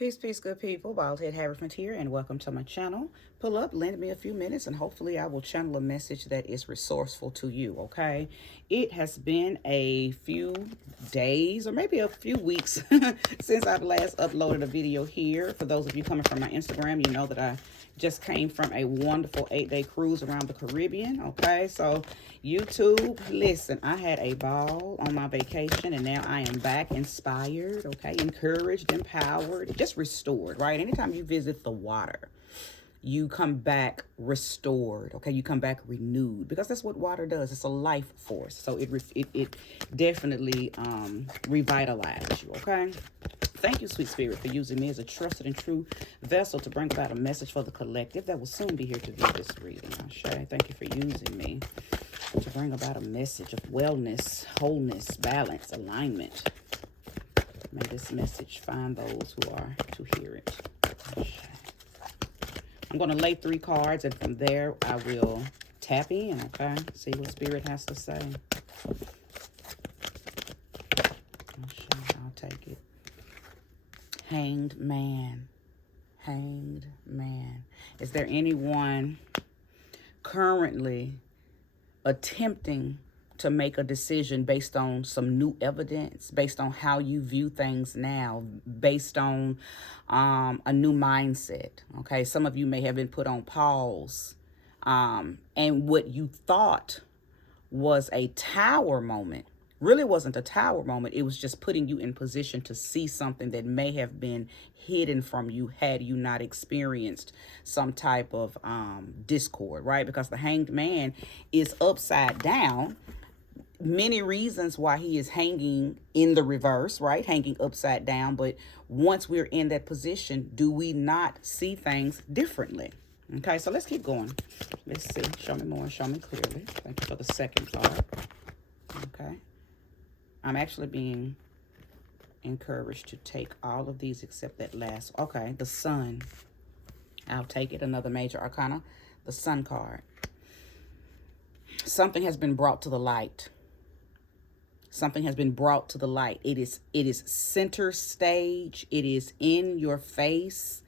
Peace, peace, good people. Baldhead Haverford here, and welcome to my channel. Pull up, lend me a few minutes, and hopefully I will channel a message that is resourceful to you, okay? It has been a few days, or maybe a few weeks, since I've last uploaded a video here. For those of you coming from my Instagram, you know that I just came from a wonderful 8-day cruise around the Caribbean, okay? So YouTube, listen, I had a ball on my vacation, and now I am back inspired, okay? Encouraged, empowered, just restored, right? Anytime you visit the water, you come back restored, okay? You come back renewed, because that's what water does. It's a life force. So it definitely revitalizes you, okay? Thank you, Sweet Spirit, for using me as a trusted and true vessel to bring about a message for the collective that will soon be here to view this reading. Ashe, thank you for using me to bring about a message of wellness, wholeness, balance, alignment. May this message find those who are to hear it. Ashe. I'm going to lay 3 cards, and from there I will tap in, okay? See what Spirit has to say. Ashe, I'll take it. Hanged man. Hanged man. Is there anyone currently attempting to make a decision based on some new evidence, based on how you view things now, based on a new mindset? Okay, some of you may have been put on pause, and what you thought was a tower moment really wasn't a tower moment. It was just putting you in position to see something that may have been hidden from you had you not experienced some type of discord, right? Because the hanged man is upside down. Many reasons why he is hanging in the reverse, right? Hanging upside down. But once we're in that position, do we not see things differently? Okay, so let's keep going. Let's see. Show me more. Show me clearly. Thank you for the second card. Okay. I'm actually being encouraged to take all of these except that last. Okay, the sun. I'll take it. Another major arcana. The sun card. Something has been brought to the light. Something has been brought to the light. It is center stage. It is in your face.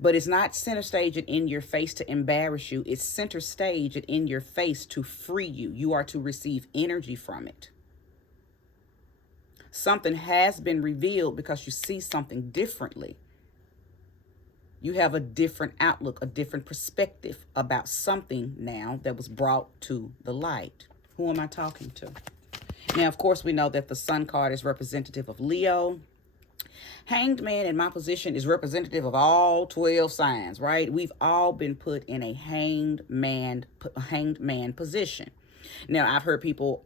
But it's not center stage and in your face to embarrass you. It's center stage and in your face to free you. You are to receive energy from it. Something has been revealed because you see something differently. You have a different outlook, a different perspective about something now that was brought to the light. Who am I talking to? Now, of course, we know that the sun card is representative of Leo. Hanged man in my position is representative of all 12 signs, right? We've all been put in a hanged man position. Now, I've heard people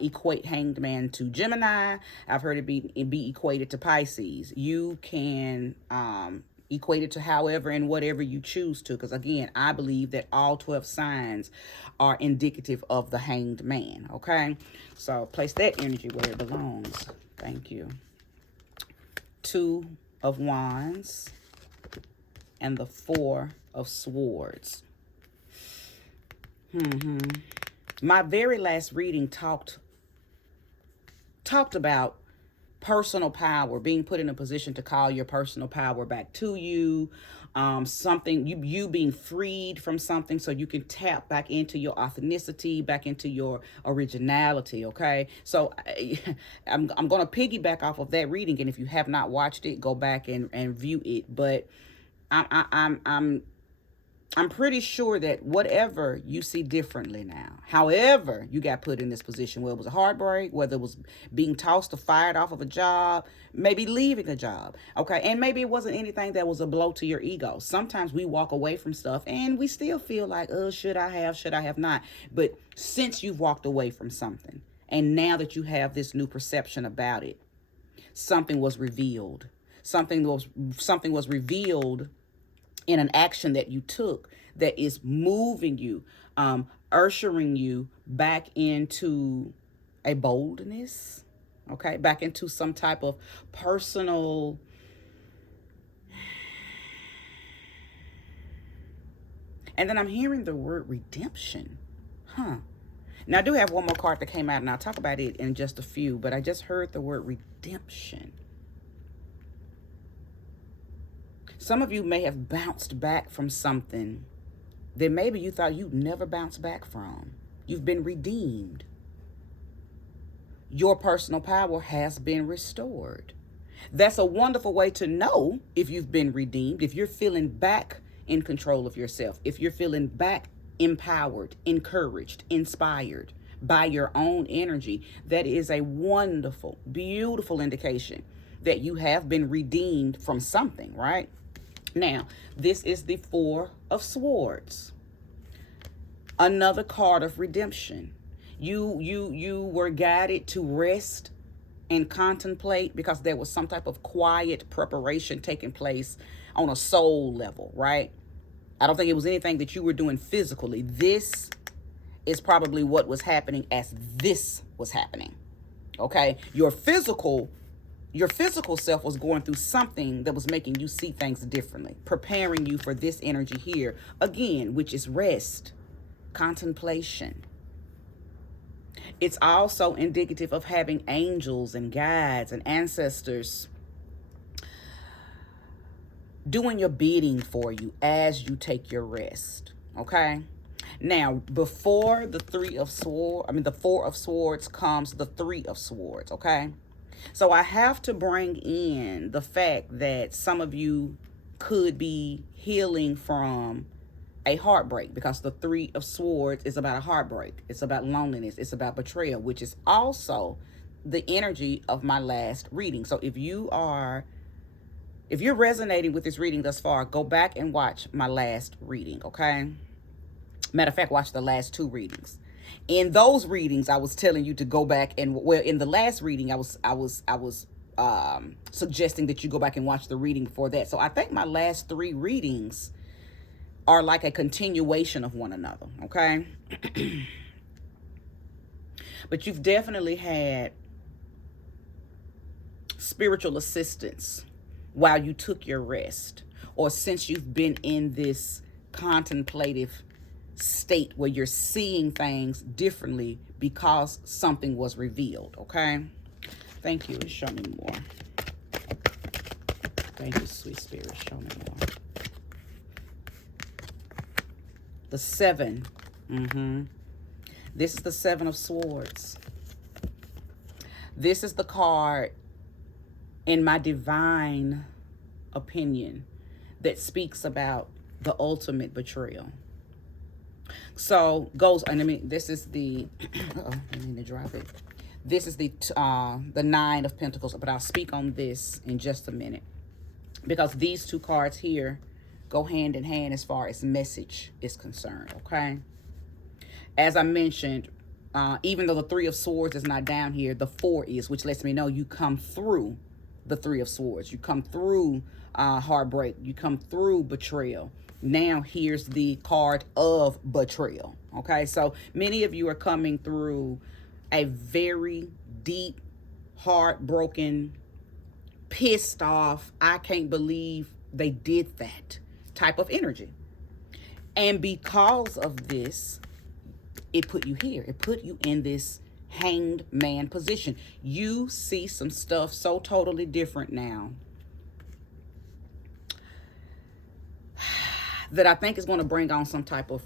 equate hanged man to Gemini. I've heard it be equated to Pisces. You can equate it to however and whatever you choose to, because again, I believe that all 12 signs are indicative of the hanged man, okay? So place that energy where it belongs. Thank you. 2 of Wands and the 4 of Swords. My very last reading talked about personal power, being put in a position to call your personal power back to you, something, you being freed from something so you can tap back into your authenticity, back into your originality, okay? So I'm going to piggyback off of that reading, and if you have not watched it, go back and view it. But I'm pretty sure that whatever you see differently now, however you got put in this position, whether it was a heartbreak, whether it was being tossed or fired off of a job, maybe leaving a job, okay? And maybe it wasn't anything that was a blow to your ego. Sometimes we walk away from stuff and we still feel like, oh, should I have not? But since you've walked away from something, and now that you have this new perception about it, something was revealed. Something was revealed in an action that you took that is moving you, ushering you back into a boldness, okay? Back into some type of personal, and then I'm hearing the word redemption, Now, I do have one more card that came out, and I'll talk about it in just a few, but I just heard the word redemption. Some of you may have bounced back from something that maybe you thought you'd never bounce back from. You've been redeemed. Your personal power has been restored. That's a wonderful way to know if you've been redeemed, if you're feeling back in control of yourself, if you're feeling back empowered, encouraged, inspired by your own energy. That is a wonderful, beautiful indication that you have been redeemed from something, right? Now, this is the Four of Swords. Another card of redemption. You were guided to rest and contemplate because there was some type of quiet preparation taking place on a soul level, right? I don't think it was anything that you were doing physically. This is probably what was happening as this was happening. Okay? Your physical self was going through something that was making you see things differently, preparing you for this energy here, again, which is rest, contemplation. It's also indicative of having angels and guides and ancestors doing your bidding for you as you take your rest. Okay? Now, before the Four of Swords comes the Three of Swords. Okay? So I have to bring in the fact that some of you could be healing from a heartbreak, because the Three of Swords is about a heartbreak. It's about loneliness. It's about betrayal, which is also the energy of my last reading. So if you're resonating with this reading thus far, go back and watch my last reading, okay? Matter of fact, watch the last two readings. In those readings, I was telling you to go back and, in the last reading, I was suggesting that you go back and watch the reading for that. So I think my last three readings are like a continuation of one another, okay? But you've definitely had spiritual assistance while you took your rest, or since you've been in this contemplative state where you're seeing things differently because something was revealed, okay? Thank you. Show me more. Thank you, sweet spirit. Show me more. The Seven. This is the Seven of Swords. This is the card, in my divine opinion, that speaks about the ultimate betrayal. So goes, and I mean, this is the, I need to drop it. This is the Nine of Pentacles, but I'll speak on this in just a minute, because these two cards here go hand in hand as far as message is concerned, okay? As I mentioned, even though the Three of Swords is not down here, the Four is, which lets me know you come through the Three of Swords. You come through heartbreak. You come through betrayal. Now here's the card of betrayal, okay? So many of you are coming through a very deep, heartbroken, pissed off, I can't believe they did that type of energy. And because of this, it put you here. It put you in this hanged man position. You see some stuff so totally different now that I think is going to bring on some type of,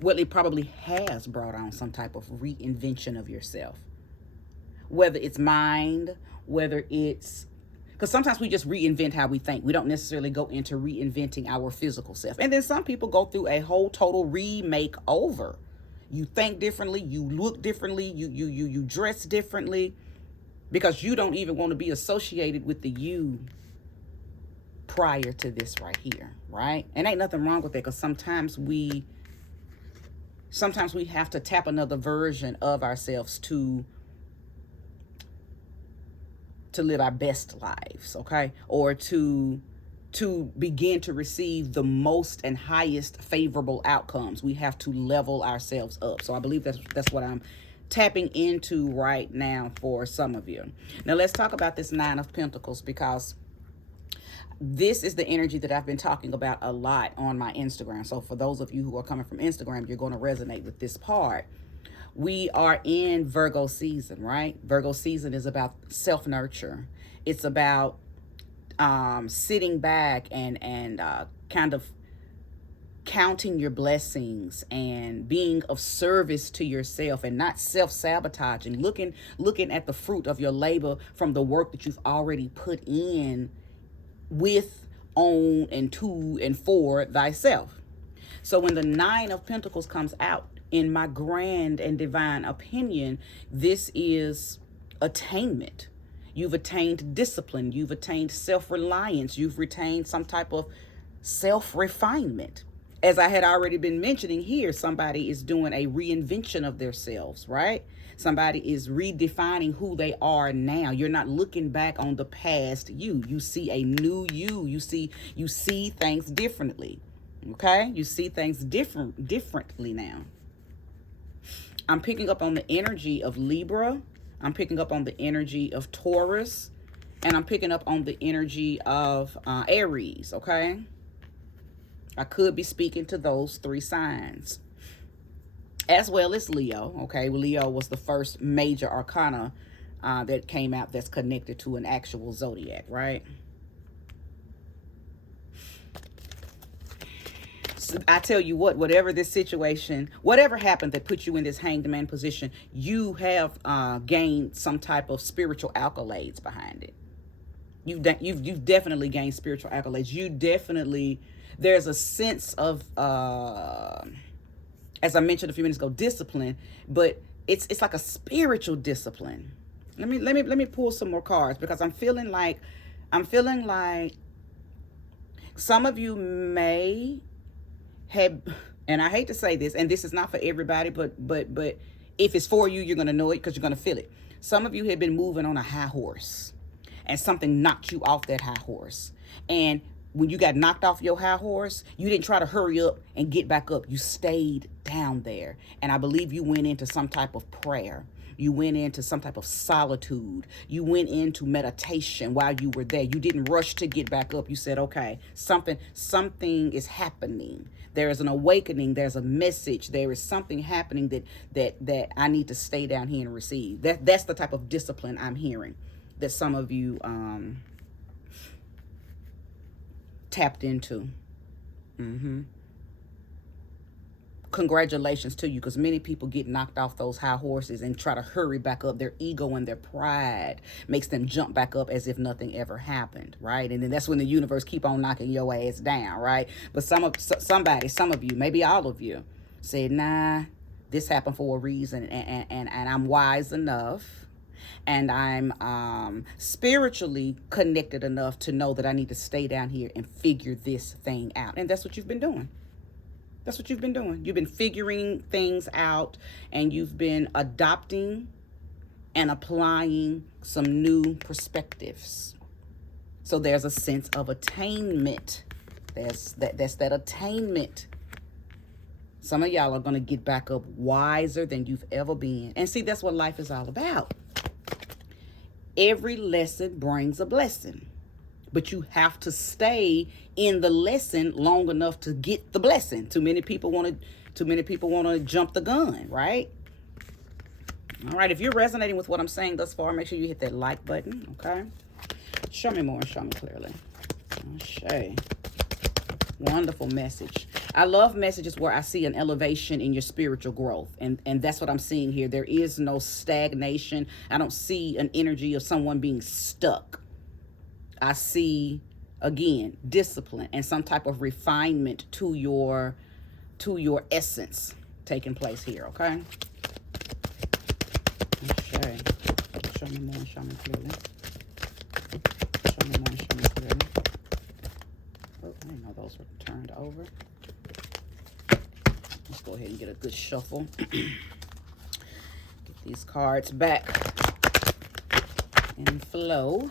well, it probably has brought on some type of reinvention of yourself. Whether it's mind, whether it's, because sometimes we just reinvent how we think. We don't necessarily go into reinventing our physical self. And then some people go through a whole total remake over. You think differently, you look differently, you dress differently, because you don't even want to be associated with the you prior to this right here, right? And ain't nothing wrong with that, because sometimes we have to tap another version of ourselves to live our best lives, okay? Or to begin to receive the most and highest favorable outcomes. We have to level ourselves up. So I believe that's what I'm tapping into right now for some of you. Now let's talk about this Nine of Pentacles, because This is the energy that I've been talking about a lot on my Instagram. So for those of you who are coming from Instagram, you're going to resonate with this part. We are in Virgo season, right? Virgo season is about self-nurture. It's about sitting back and kind of counting your blessings and being of service to yourself and not self-sabotaging, looking at the fruit of your labor from the work that you've already put in with, on, and to, and for thyself. So when the Nine of Pentacles comes out, in my grand and divine opinion, this is attainment. You've attained discipline. You've attained self-reliance. You've retained some type of self-refinement. As I had already been mentioning here, somebody is doing a reinvention of themselves, right? Somebody is redefining who they are now. You're not looking back on the past you. You see a new you. You see things differently. Okay? You see things differently now. I'm picking up on the energy of Libra. I'm picking up on the energy of Taurus. And I'm picking up on the energy of Aries, okay? I could be speaking to those three signs. As well as Leo, okay? Leo was the first major arcana that came out that's connected to an actual zodiac, right? So I tell you what, whatever this situation, whatever happened that put you in this hanged man position, you have gained some type of spiritual accolades behind it. You've definitely gained spiritual accolades. You definitely, there's a sense of, as I mentioned a few minutes ago, discipline, but it's like a spiritual discipline. Let me pull some more cards, because I'm feeling like some of you may have, and I hate to say this, and this is not for everybody, but if it's for you, you're gonna know it because you're gonna feel it. Some of you have been moving on a high horse, and something knocked you off that high horse. And when you got knocked off your high horse, you didn't try to hurry up and get back up. You stayed down there. And I believe you went into some type of prayer. You went into some type of solitude. You went into meditation while you were there. You didn't rush to get back up. You said, okay, something is happening. There is an awakening. There's a message. There is something happening that I need to stay down here and receive. That's the type of discipline I'm hearing that some of you tapped into. Congratulations to you, because many people get knocked off those high horses and try to hurry back up. Their ego and their pride makes them jump back up as if nothing ever happened, right? And then that's when the universe keep on knocking your ass down, right? But some of you, maybe all of you, said, nah, this happened for a reason, and I'm wise enough, and I'm spiritually connected enough to know that I need to stay down here and figure this thing out. And that's what you've been doing. That's what you've been doing. You've been figuring things out, and you've been adopting and applying some new perspectives. So there's a sense of attainment. That's that attainment. Some of y'all are going to get back up wiser than you've ever been. And see, that's what life is all about. Every lesson brings a blessing, but you have to stay in the lesson long enough to get the blessing. Too many people want to jump the gun, right? All right, if you're resonating with what I'm saying thus far, make sure you hit that like button, okay? Show me more and show me clearly. Okay. Wonderful message. I love messages where I see an elevation in your spiritual growth. And that's what I'm seeing here. There is no stagnation. I don't see an energy of someone being stuck. I see, again, discipline and some type of refinement to your essence taking place here, okay? Okay. Show me more and show me clearly. Show me more and show me clearly. Oh, I didn't know those were turned over. Let's go ahead and get a good shuffle. Get these cards back in flow.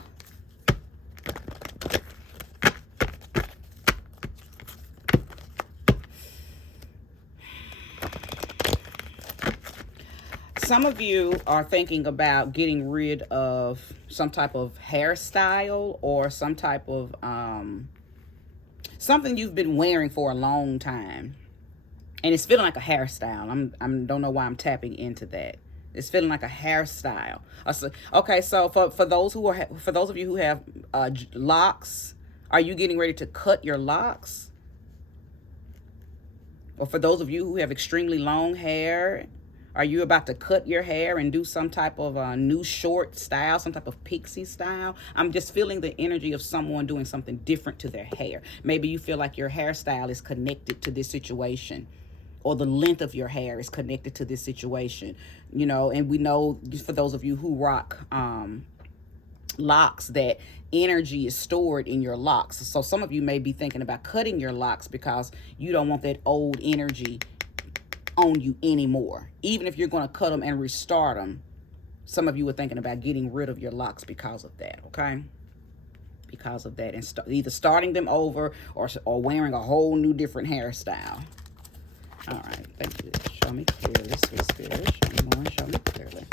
some of you are thinking about getting rid of some type of hairstyle or some type of something you've been wearing for a long time, and it's feeling like a hairstyle. I'm don't know why I'm tapping into that. It's feeling like a hairstyle. Okay, so for those who are for those of you who have locks, are you getting ready to cut your locks? Or for those of you who have extremely long hair, are you about to cut your hair and do some type of new short style, some type of pixie style? I'm just feeling the energy of someone doing something different to their hair. Maybe you feel like your hairstyle is connected to this situation, or the length of your hair is connected to this situation. You know, and we know for those of you who rock locks, that energy is stored in your locks. So some of you may be thinking about cutting your locks because you don't want that old energy on you anymore. Even if you're going to cut them and restart them, some of you are thinking about getting rid of your locks because of that, okay? Because of that, and either starting them over or wearing a whole new different hairstyle. All right, thank you. Show me clearly, sweet spirit. Show me more and show me clearly.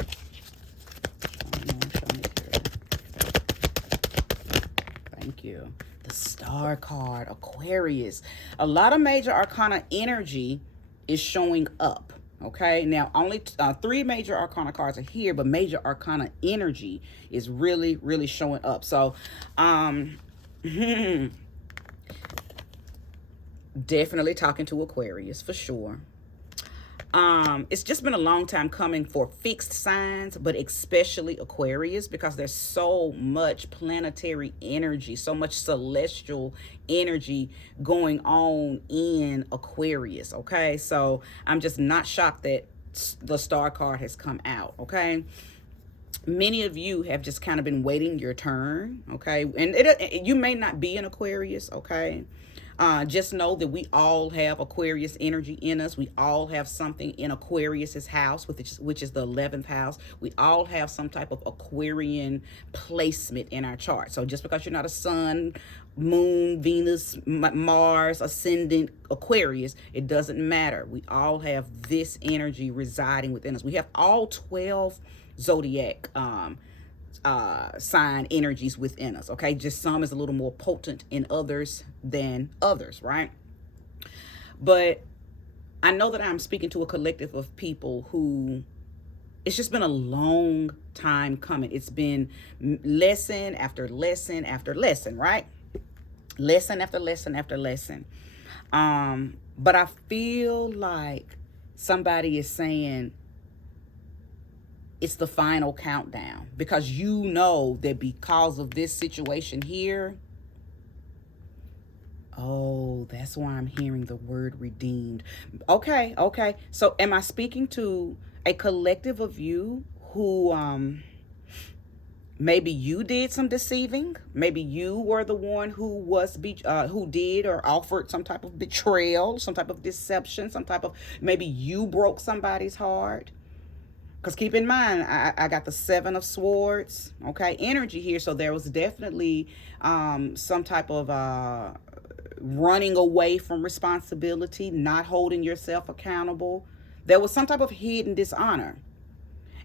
Show me more and show me clearly. Thank you. The Star card, Aquarius. A lot of major arcana energy is showing up. Okay, now only 3 major arcana cards are here, but major arcana energy is really, really showing up. So, definitely talking to Aquarius for sure. It's just been a long time coming for fixed signs, but especially Aquarius, because there's so much planetary energy, so much celestial energy going on in Aquarius. Okay, so I'm just not shocked that the Star card has come out. Okay, many of you have just kind of been waiting your turn. Okay, and you may not be an Aquarius. Okay, just know that we all have Aquarius energy in us. We all have something in Aquarius's house, which is the 11th house. We all have some type of Aquarian placement in our chart. So just because you're not a sun, moon, Venus, Mars, ascendant Aquarius, it doesn't matter. We all have this energy residing within us. We have all 12 zodiac sign energies within us. Okay, just some is a little more potent in others than others, right? But I know that I'm speaking to a collective of people who, it's just been a long time coming. It's been lesson after lesson after lesson, right? Lesson after lesson after lesson. But I feel like somebody is saying it's the final countdown, because you know that because of this situation here, oh, that's why I'm hearing the word redeemed. Okay. So am I speaking to a collective of you who maybe you did some deceiving? Maybe you were the one who did or offered some type of betrayal, some type of deception, maybe you broke somebody's heart. Because keep in mind, I got the 7 of Swords, okay, energy here. So there was definitely some type of running away from responsibility, not holding yourself accountable. There was some type of hidden dishonor.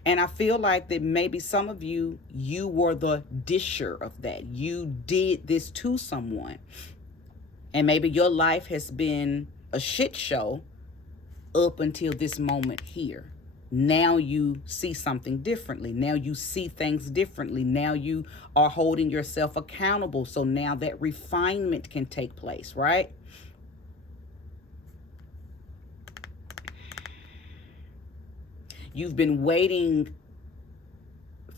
And I feel like that maybe some of you were the disher of that. You did this to someone. And maybe your life has been a shit show up until this moment here. Now you see something differently. Now you see things differently. Now you are holding yourself accountable. So now that refinement can take place, right? You've been waiting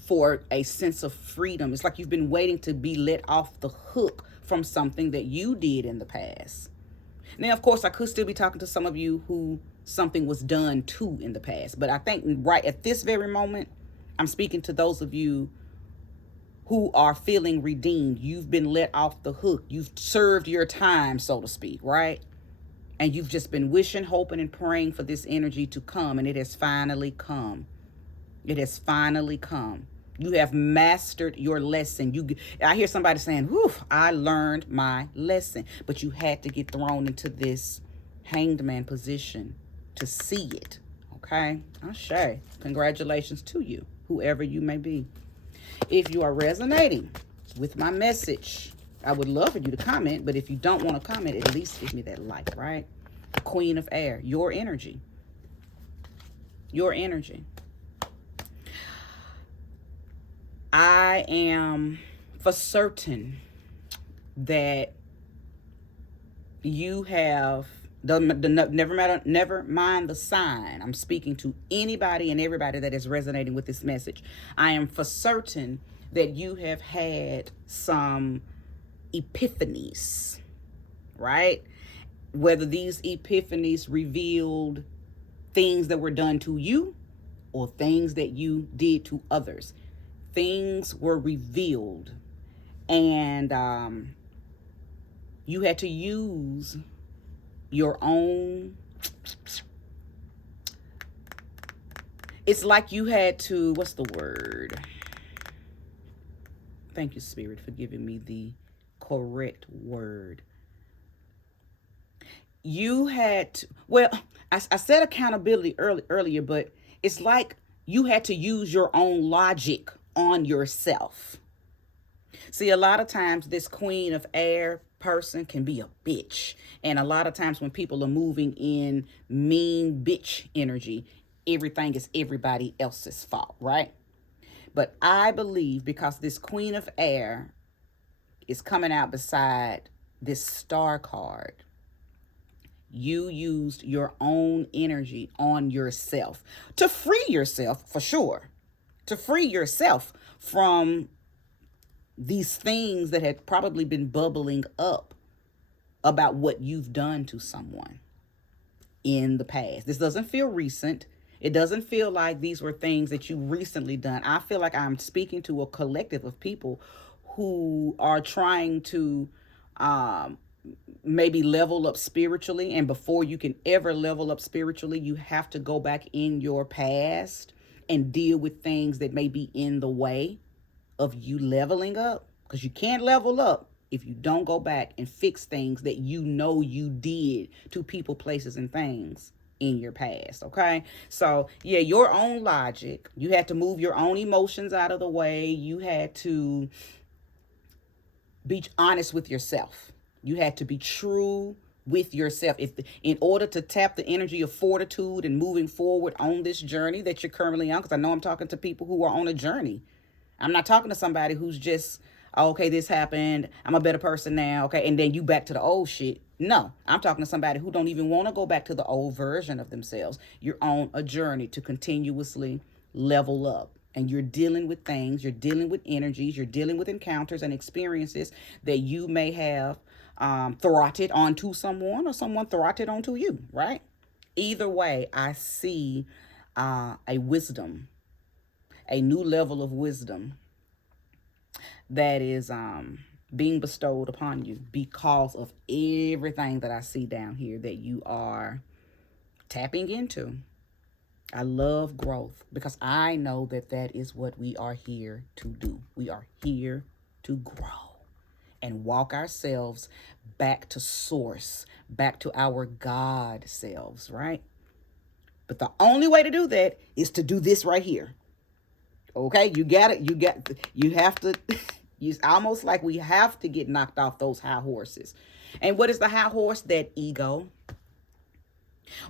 for a sense of freedom. It's like you've been waiting to be let off the hook from something that you did in the past. Now, of course, I could still be talking to some of you who something was done to in the past. But I think right at this very moment, I'm speaking to those of you who are feeling redeemed. You've been let off the hook. You've served your time, so to speak, right? And you've just been wishing, hoping, and praying for this energy to come. And it has finally come. It has finally come. You have mastered your lesson. I hear somebody saying, whew, I learned my lesson. But you had to get thrown into this hanged man position to see it, Okay? Ashe. Congratulations to you, whoever you may be. If you are resonating with my message, I would love for you to comment, but if you don't want to comment, at least give me that like, right? Queen of Air, your energy. Your energy. I am for certain that you have never mind the sign. I'm speaking to anybody and everybody that is resonating with this message. I am for certain that you have had some epiphanies, right? Whether these epiphanies revealed things that were done to you or things that you did to others. Things were revealed, and you had to use your own. It's like you had to, what's the word? Thank you, Spirit, for giving me the correct word. You had to, well, I said accountability earlier, but it's like you had to use your own logic on yourself. See, a lot of times this Queen of Air person can be a bitch. And a lot of times when people are moving in mean bitch energy, everything is everybody else's fault, right? But I believe because this Queen of Air is coming out beside this star card, you used your own energy on yourself to free yourself, for sure, to free yourself from these things that had probably been bubbling up about what you've done to someone in the past. This doesn't feel recent. It doesn't feel like these were things that you recently done. I feel like I'm speaking to a collective of people who are trying to maybe level up spiritually. And before you can ever level up spiritually, you have to go back in your past and deal with things that may be in the way of you leveling up, because you can't level up if you don't go back and fix things that you know you did to people, places, and things in your past. Okay, so yeah, your own logic, you had to move your own emotions out of the way. You had to be honest with yourself. You had to be true with yourself. In order to tap the energy of fortitude and moving forward on this journey that you're currently on, because I know I'm talking to people who are on a journey. I'm not talking to somebody who's just, oh, okay, this happened, I'm a better person now, okay, and then you back to the old shit. No, I'm talking to somebody who don't even want to go back to the old version of themselves. You're on a journey to continuously level up. And you're dealing with things, you're dealing with energies, you're dealing with encounters and experiences that you may have throttled onto someone or someone throttled onto you, right? Either way, I see a wisdom, a new level of wisdom that is being bestowed upon you because of everything that I see down here that you are tapping into. I love growth because I know that that is what we are here to do. We are here to grow and walk ourselves back to source, back to our God selves, right? But the only way to do that is to do this right here. Okay, you got it. You have to, it's almost like we have to get knocked off those high horses. And what is the high horse? That ego.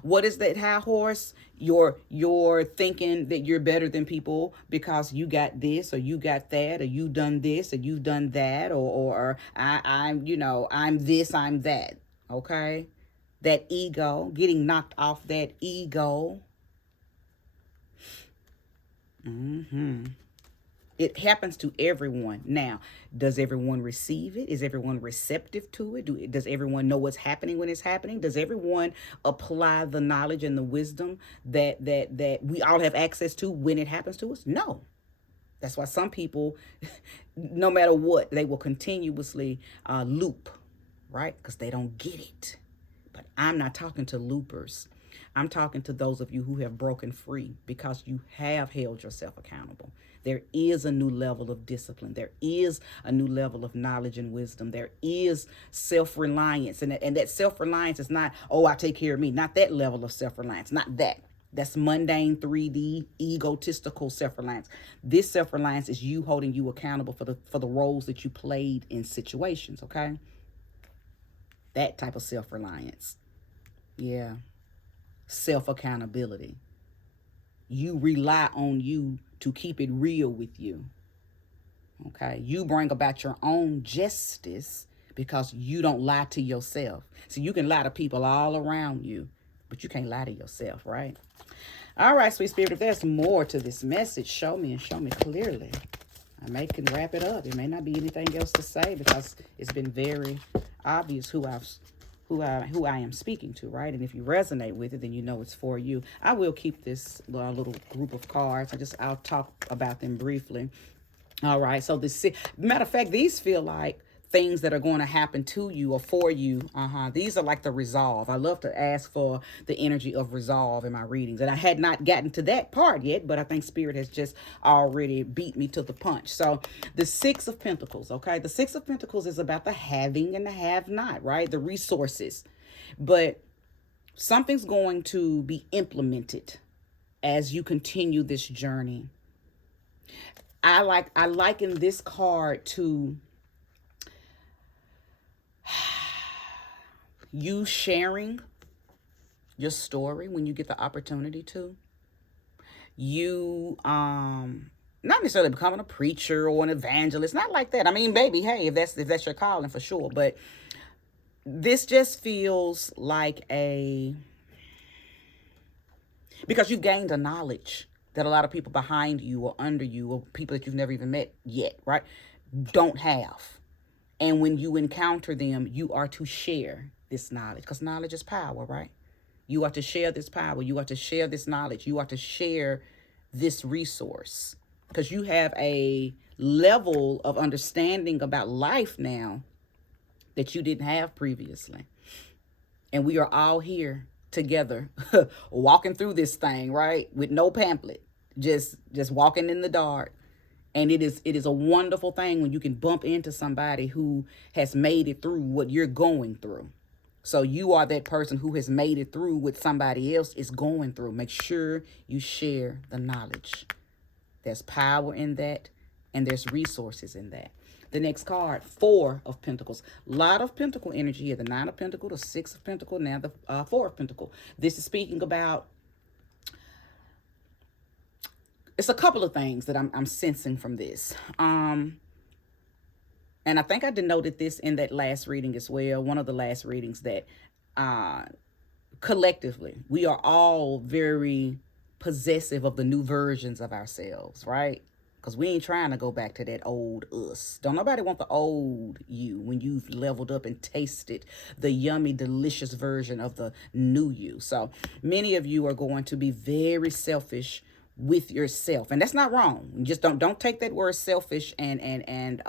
What is that high horse? You're thinking that you're better than people because you got this or you got that or you done this or you've done that or I'm this, I'm that. Okay? That ego, getting knocked off that ego. It happens to everyone. Now, does everyone receive it? Is everyone receptive to it? Does everyone know what's happening when it's happening? Does everyone apply the knowledge and the wisdom that we all have access to when it happens to us? No. That's why some people, no matter what, they will continuously loop, right? Because they don't get it. But I'm not talking to loopers. I'm talking to those of you who have broken free because you have held yourself accountable. There is a new level of discipline. There is a new level of knowledge and wisdom. There is self-reliance. And that self-reliance is not, oh, I take care of me. Not that level of self-reliance. Not that. That's mundane 3D egotistical self-reliance. This self-reliance is you holding you accountable for the roles that you played in situations, okay? That type of self-reliance. Yeah. Self-accountability. You rely on you to keep it real with you. Okay? You bring about your own justice because you don't lie to yourself. So you can lie to people all around you, but you can't lie to yourself, right? All right, sweet spirit, if there's more to this message, show me and show me clearly. I may can wrap it up. There may not be anything else to say because it's been very obvious who I am speaking to, right? And if you resonate with it, then you know it's for you. I will keep this little group of cards. I'll talk about them briefly. All right. So matter of fact, these feel like things that are going to happen to you or for you. These are like the resolve. I love to ask for the energy of resolve in my readings. And I had not gotten to that part yet, but I think Spirit has just already beat me to the punch. So the Six of Pentacles, okay? The Six of Pentacles is about the having and the have not, right? The resources. But something's going to be implemented as you continue this journey. I liken this card to you sharing your story when you get the opportunity to. You not necessarily becoming a preacher or an evangelist, not like that. I mean, baby, hey, if that's your calling, for sure. But this just feels like because you gained a knowledge that a lot of people behind you or under you or people that you've never even met yet, right, don't have. And when you encounter them, you are to share this knowledge, because knowledge is power, right? You are to share this power. You are to share this knowledge. You are to share this resource, because you have a level of understanding about life now that you didn't have previously. And we are all here together walking through this thing, right? With no pamphlet, just walking in the dark. And it is a wonderful thing when you can bump into somebody who has made it through what you're going through. So you are that person who has made it through what somebody else is going through. Make sure you share the knowledge. There's power in that, and there's resources in that. The next card, Four of Pentacles. A lot of Pentacle energy here. The Nine of Pentacles, the Six of Pentacles, now the Four of Pentacles. This is speaking about, it's a couple of things that I'm sensing from this. And I think I denoted this in that last reading as well. One of the last readings, that collectively, we are all very possessive of the new versions of ourselves, right? Because we ain't trying to go back to that old us. Don't nobody want the old you when you've leveled up and tasted the yummy, delicious version of the new you. So many of you are going to be very selfish with yourself, and that's not wrong. Just don't take that word selfish and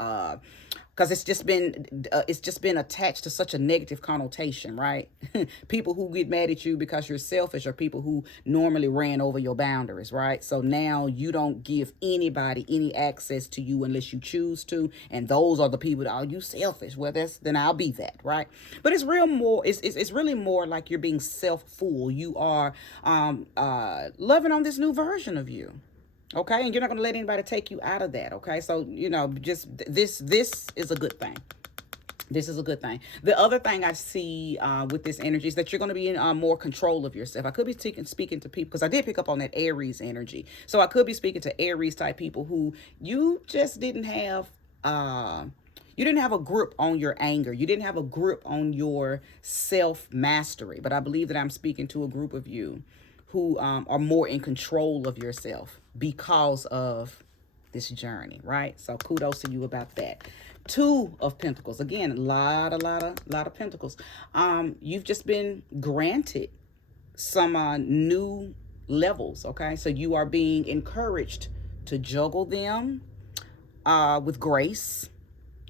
because it's just been attached to such a negative connotation, right? People who get mad at you because you're selfish are people who normally ran over your boundaries, right? So now you don't give anybody any access to you unless you choose to, and those are the people that, oh, you selfish. Well, then I'll be that, right? But it's really more like you're being self-full. You are loving on this new version of you. Okay, and you're not going to let anybody take you out of that. Okay, so just this is a good thing. This is a good thing. The other thing I see with this energy is that you're going to be in more control of yourself. I could be speaking to people, because I did pick up on that Aries energy. So I could be speaking to Aries type people who you just didn't have. You didn't have a grip on your anger. You didn't have a grip on your self-mastery. But I believe that I'm speaking to a group of you who are more in control of yourself because of this journey, right? So kudos to you about that. Two of Pentacles. Again, a lot of Pentacles. You've just been granted some new levels, okay? So you are being encouraged to juggle them with grace,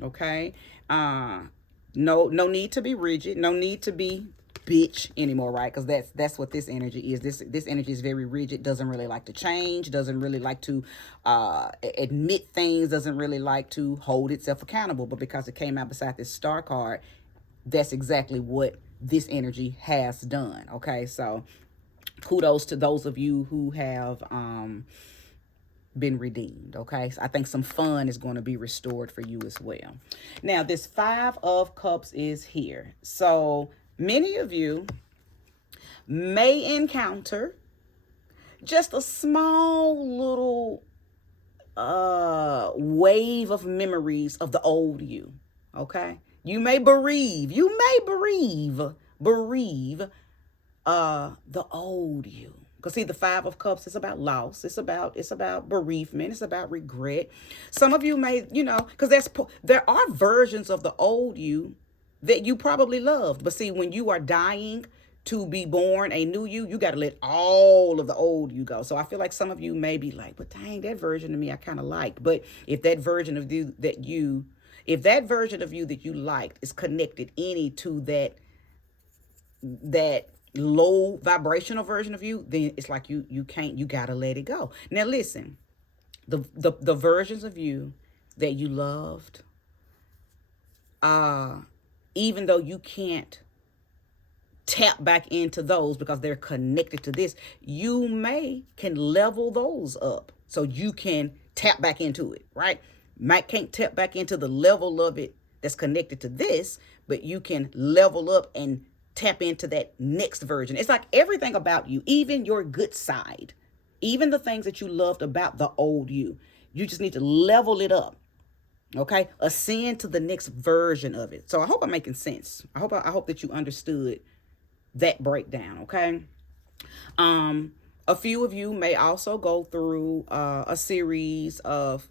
okay? No need to be rigid. No need to be bitch anymore, right? Because that's what this energy is. This energy is very rigid, doesn't really like to change, doesn't really like to admit things, doesn't really like to hold itself accountable. But because it came out beside this star card, that's exactly what this energy has done. Okay, so kudos to those of you who have been redeemed. Okay, so I think some fun is going to be restored for you as well. Now, this 5 of Cups is here. So many of you may encounter just a small little wave of memories of the old you. Okay, you may bereave the old you. Because see, the 5 of Cups is about loss. It's about bereavement. It's about regret. Some of you may, because there are versions of the old you that you probably loved. But see, when you are dying to be born a new you got to let all of the old you go. So I feel like some of you may be like, but dang, that version of me I kind of liked. But if that version of you that you liked is connected any to that low vibrational version of you, then it's like you gotta let it go. Now listen, the versions of you that you loved, even though you can't tap back into those because they're connected to this, you can level those up so you can tap back into it, right? Can't tap back into the level of it that's connected to this, but you can level up and tap into that next version. It's like everything about you, even your good side, even the things that you loved about the old you just need to level it up. Okay, ascend to the next version of it. So I hope I'm making sense. I hope that you understood that breakdown. Okay. A few of you may also go through a series of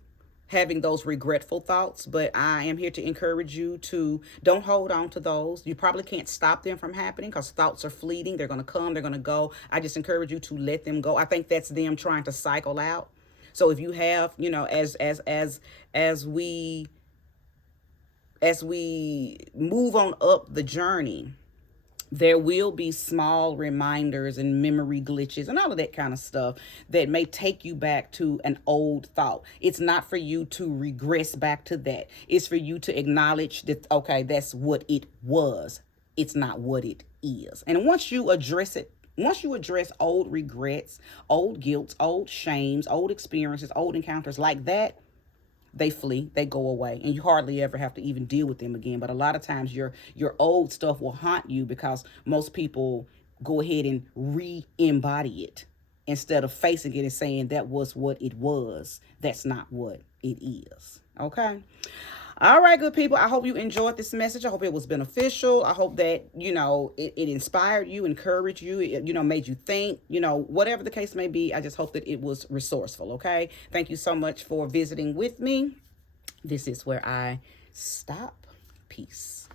having those regretful thoughts, but I am here to encourage you to don't hold on to those. You probably can't stop them from happening because thoughts are fleeting. They're going to come, they're going to go. I just encourage you to let them go. I think that's them trying to cycle out. So if you have, as we move on up the journey, there will be small reminders and memory glitches and all of that kind of stuff that may take you back to an old thought. It's not for you to regress back to that. It's for you to acknowledge that, okay, that's what it was. It's not what it is. And once you address old regrets, old guilt, old shames, old experiences, old encounters like that, they flee, they go away, and you hardly ever have to even deal with them again. But a lot of times your old stuff will haunt you because most people go ahead and re-embody it instead of facing it and saying that was what it was. That's not what it is. Okay. All right, good people. I hope you enjoyed this message. I hope it was beneficial. I hope that, it inspired you, encouraged you, it, made you think, whatever the case may be. I just hope that it was resourceful. Okay. Thank you so much for visiting with me. This is where I stop. Peace.